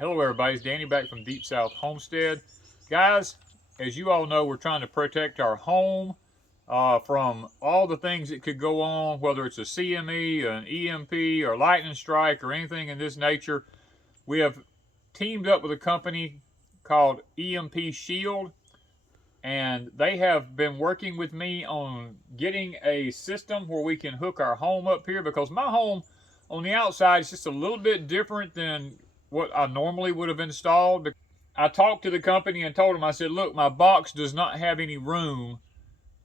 Hello everybody, it's Danny back from Deep South Homestead. Guys, as you all know, we're trying to protect our home from all the things that could go on, whether it's a CME, an EMP, or lightning strike, or anything in this nature. We have teamed up with a company called EMP Shield, and they have been working with me on getting a system where we can hook our home up here, because my home on the outside is just a little bit different than what I normally would have installed. I talked to the company and told them, I said, look, my box does not have any room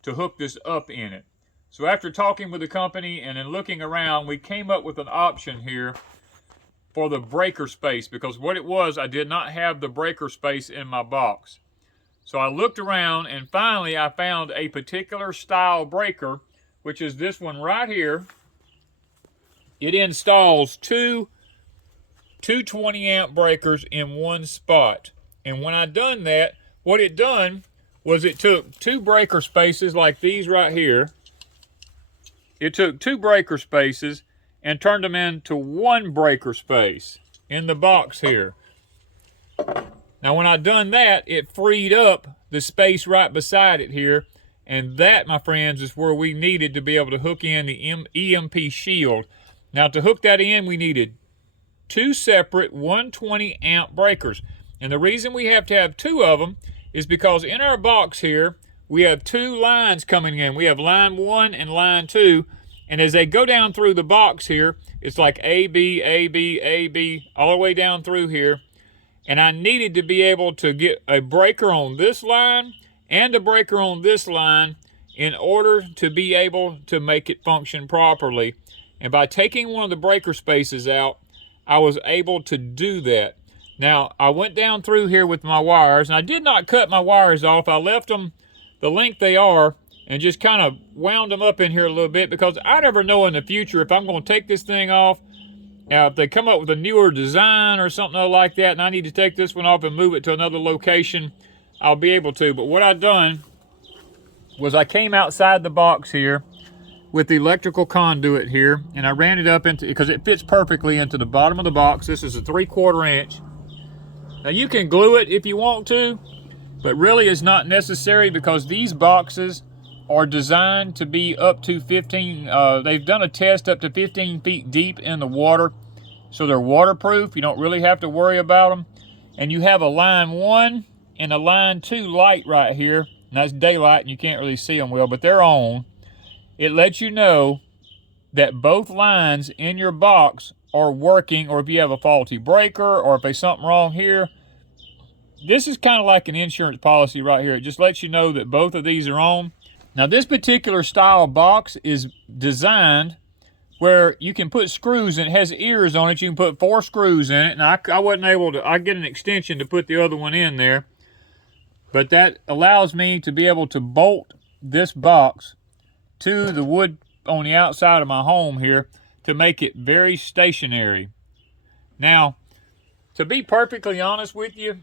to hook this up in it. So after talking with the company and then looking around, we came up with an option here for the breaker space, because what it was, I did not have the breaker space in my box. So I looked around and finally I found a particular style breaker, which is this one right here. It installs two 20 amp breakers in one spot. And when I done that, what it done was it took two breaker spaces like these right here. It took two breaker spaces and turned them into one breaker space in the box here. Now when I done that, it freed up the space right beside it here. And that, my friends, is where we needed to be able to hook in the EMP Shield. Now to hook that in, we needed two separate 120 amp breakers. And the reason we have to have two of them is because in our box here, we have two lines coming in. We have line 1 and line 2. And as they go down through the box here, it's like A, B, A, B, A, B, all the way down through here. And I needed to be able to get a breaker on this line and a breaker on this line in order to be able to make it function properly. And by taking one of the breaker spaces out, I was able to do that. Now, I went down through here with my wires, and I did not cut my wires off. I left them the length they are and just kind of wound them up in here a little bit, because I never know in the future if I'm going to take this thing off. Now, if they come up with a newer design or something like that, and I need to take this one off and move it to another location, I'll be able to. But what I done was I came outside the box here with the electrical conduit here, and I ran it up into, because it fits perfectly into the bottom of the box. This is a 3/4 inch. Now you can glue it if you want to, but really it's not necessary, because these boxes are designed to be up to 15, they've done a test up to 15 feet deep in the water, so they're waterproof. You don't really have to worry about them. And you have a line 1 and a line 2 light right here, and that's daylight and you can't really see them well, but they're on. It lets you know that both lines in your box are working, or if you have a faulty breaker, or if there's something wrong here. This is kind of like an insurance policy right here. It just lets you know that both of these are on. Now this particular style box is designed where you can put screws in. It has ears on it. You can put 4 screws in it. And I wasn't able to, I get an extension to put the other one in there. But that allows me to be able to bolt this box to the wood on the outside of my home here to make it very stationary. Now, to be perfectly honest with you,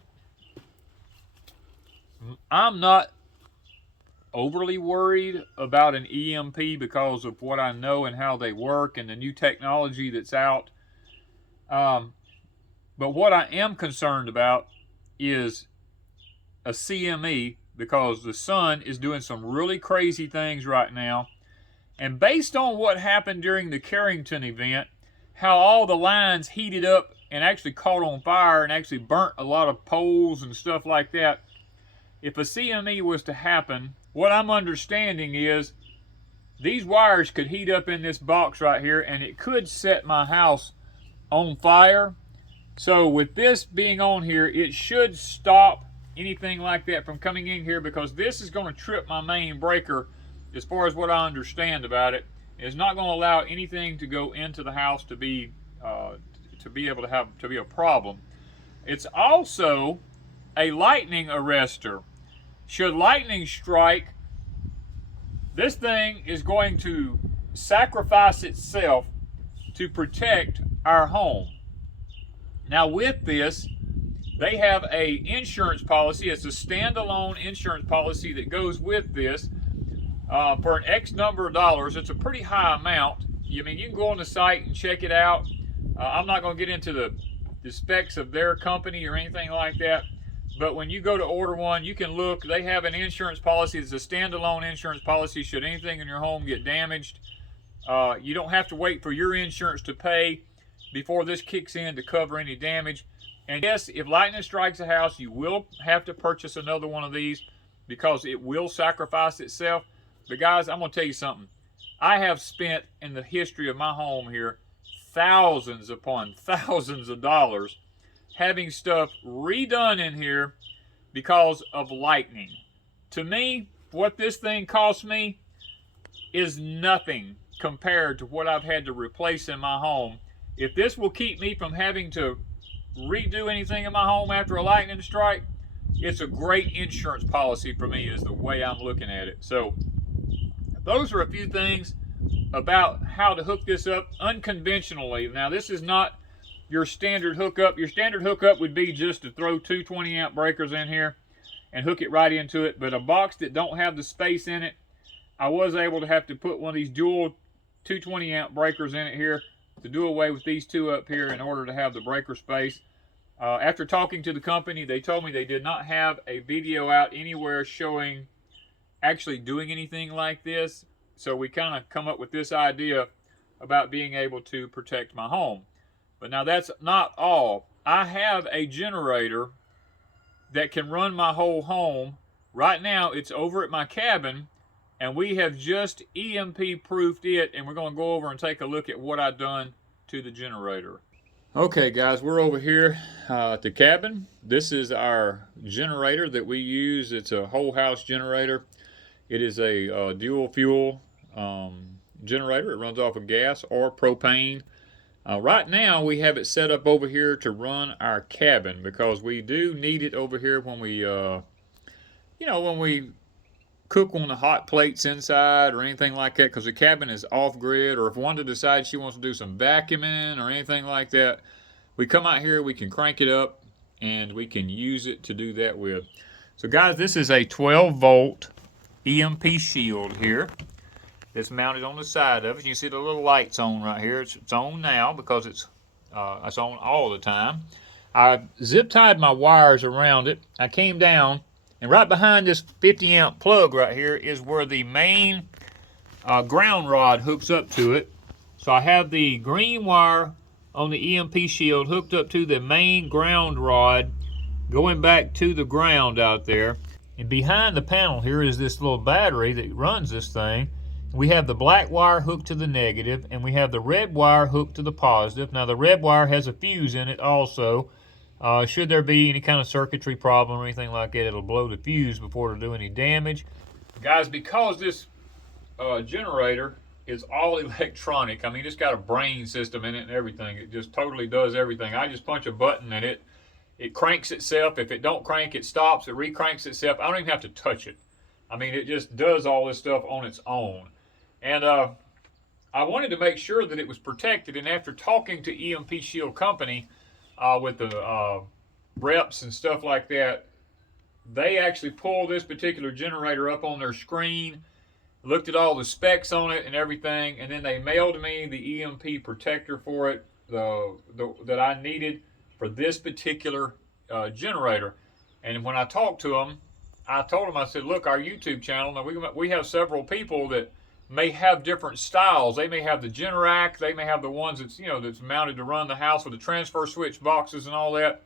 I'm not overly worried about an EMP because of what I know and how they work and the new technology that's out. But what I am concerned about is a CME, because the sun is doing some really crazy things right now. And based on what happened during the Carrington event, how all the lines heated up and actually caught on fire and actually burnt a lot of poles and stuff like that, if a CME was to happen, what I'm understanding is these wires could heat up in this box right here, and it could set my house on fire. So with this being on here, it should stop anything like that from coming in here, because this is going to trip my main breaker. As far as what I understand about it, it's not going to allow anything to go into the house to be able to be a problem. It's also a lightning arrestor. Should lightning strike, this thing is going to sacrifice itself to protect our home. Now with this, they have a insurance policy. It's a standalone insurance policy that goes with this for an X number of dollars. It's a pretty high amount. I mean, you can go on the site and check it out. I'm not going to get into the the specs of their company or anything like that. But when you go to order one, you can look. They have an insurance policy. It's a standalone insurance policy should anything in your home get damaged. You don't have to wait for your insurance to pay before this kicks in to cover any damage. And yes, if lightning strikes a house, you will have to purchase another one of these because it will sacrifice itself. But guys, I'm going to tell you something. I have spent in the history of my home here thousands upon thousands of dollars having stuff redone in here because of lightning. To me, what this thing cost me is nothing compared to what I've had to replace in my home. If this will keep me from having to redo anything in my home after a lightning strike, it's a great insurance policy for me is the way I'm looking at it. So those are a few things about how to hook this up unconventionally. Now this is not your standard hookup. Your standard hookup would be just to throw two 20 amp breakers in here and hook it right into it. But a box that don't have the space in it, I was able to have to put one of these dual 220 amp breakers in it here to do away with these two up here in order to have the breaker space. After talking to the company, they told me they did not have a video out anywhere showing actually doing anything like this. So we kind of come up with this idea about being able to protect my home. But now that's not all. I have a generator that can run my whole home. Right now it's over at my cabin and we have just EMP proofed it, and we're going to go over and take a look at what I've done to the generator. Okay guys, we're over here at the cabin. This is our generator that we use. It's a whole house generator. It is a dual fuel generator. It runs off of gas or propane. Right now we have it set up over here to run our cabin because we do need it over here when we, when we cook on the hot plates inside or anything like that, because the cabin is off grid, or if Wanda decides she wants to do some vacuuming or anything like that, we come out here, we can crank it up and we can use it to do that with. So guys, this is a 12 volt EMP Shield here. It's mounted on the side of it. You see the little lights on right here. It's on now because it's on all the time. I zip tied my wires around it. I came down, and right behind this 50 amp plug right here is where the main ground rod hooks up to it. So I have the green wire on the EMP Shield hooked up to the main ground rod going back to the ground out there. And behind the panel here is this little battery that runs this thing. We have the black wire hooked to the negative, and we have the red wire hooked to the positive. Now the red wire has a fuse in it also. Should there be any kind of circuitry problem or anything like that, it'll blow the fuse before it'll do any damage. Guys, because this generator is all electronic, I mean, it's got a brain system in it and everything. It just totally does everything. I just punch a button and it cranks itself. If it don't crank, it stops. It recranks itself. I don't even have to touch it. I mean, it just does all this stuff on its own. And I wanted to make sure that it was protected, and after talking to EMP Shield Company with the reps and stuff like that, they actually pulled this particular generator up on their screen, looked at all the specs on it and everything, and then they mailed me the EMP protector for it that I needed for this particular generator. And when I talked to them, I told them, I said, look, our YouTube channel, now we have several people that may have different styles. They may have the Generac, they may have the ones that's, that's mounted to run the house with the transfer switch boxes and all that.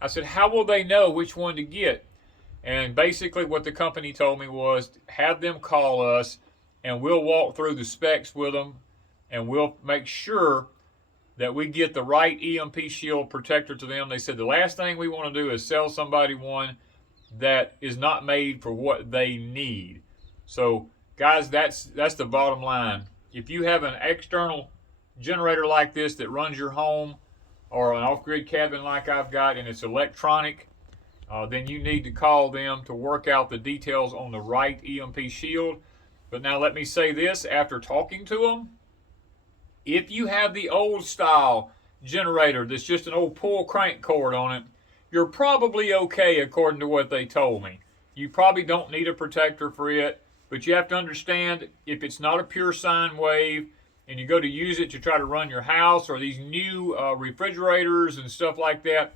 I said, how will they know which one to get? And basically what the company told me was, have them call us and we'll walk through the specs with them and we'll make sure that we get the right EMP Shield protector to them. They said the last thing we want to do is sell somebody one that is not made for what they need. So guys, that's the bottom line. If you have an external generator like this that runs your home, or an off-grid cabin like I've got, and it's electronic, then you need to call them to work out the details on the right EMP Shield. But now let me say this, after talking to them, if you have the old style generator that's just an old pull crank cord on it, you're probably okay according to what they told me. You probably don't need a protector for it, but you have to understand, if it's not a pure sine wave and you go to use it to try to run your house or these new refrigerators and stuff like that,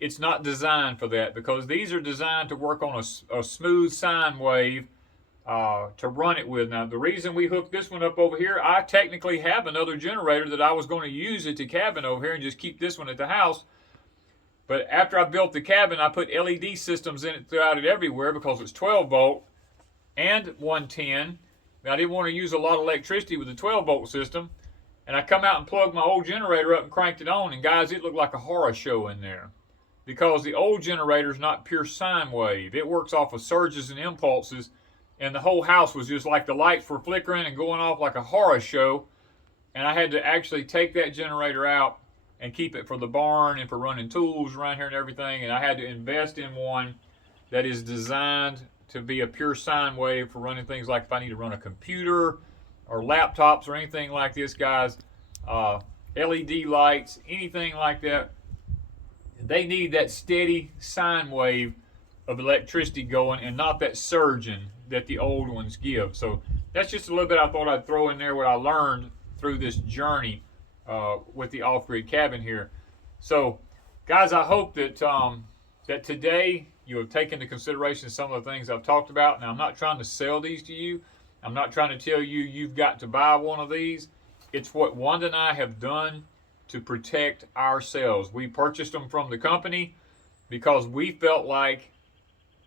it's not designed for that, because these are designed to work on a smooth sine wave to run it with. Now, the reason we hooked this one up over here, I technically have another generator that I was going to use at the cabin over here and just keep this one at the house. But after I built the cabin, I put LED systems in it throughout it everywhere because it's 12 volt and 110. Now, I didn't want to use a lot of electricity with the 12 volt system. And I come out and plugged my old generator up and cranked it on. And guys, it looked like a horror show in there, because the old generator is not pure sine wave. It works off of surges and impulses. And the whole house was just like the lights were flickering and going off like a horror show. And I had to actually take that generator out and keep it for the barn and for running tools around here and everything. And I had to invest in one that is designed to be a pure sine wave for running things like if I need to run a computer or laptops or anything like this, guys. LED lights, anything like that. They need that steady sine wave of electricity going and not that surging that the old ones give. So that's just a little bit I thought I'd throw in there, what I learned through this journey with the off-grid cabin here. So, guys, I hope that that today you have taken into consideration some of the things I've talked about. Now, I'm not trying to sell these to you. I'm not trying to tell you you've got to buy one of these. It's what Wanda and I have done to protect ourselves. We purchased them from the company because we felt like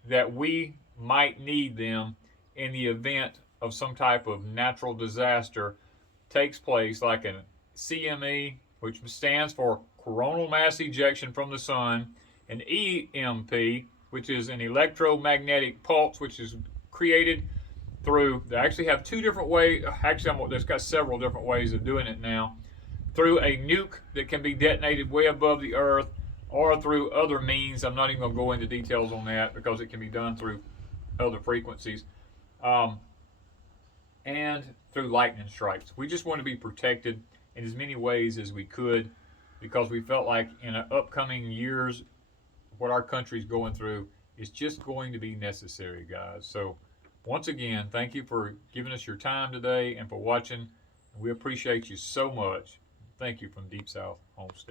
that we might need them in the event of some type of natural disaster takes place, like a CME, which stands for coronal mass ejection from the sun, an EMP, which is an electromagnetic pulse, which is created through, they actually have two different ways, actually there's got several different ways of doing it now, through a nuke that can be detonated way above the earth, or through other means. I'm not even going to go into details on that because it can be done through other frequencies, and through lightning strikes. We just want to be protected in as many ways as we could, because we felt like in the upcoming years, what our country's going through is just going to be necessary, guys. So once again, thank you for giving us your time today and for watching. We appreciate you so much. Thank you from Deep South Homestead.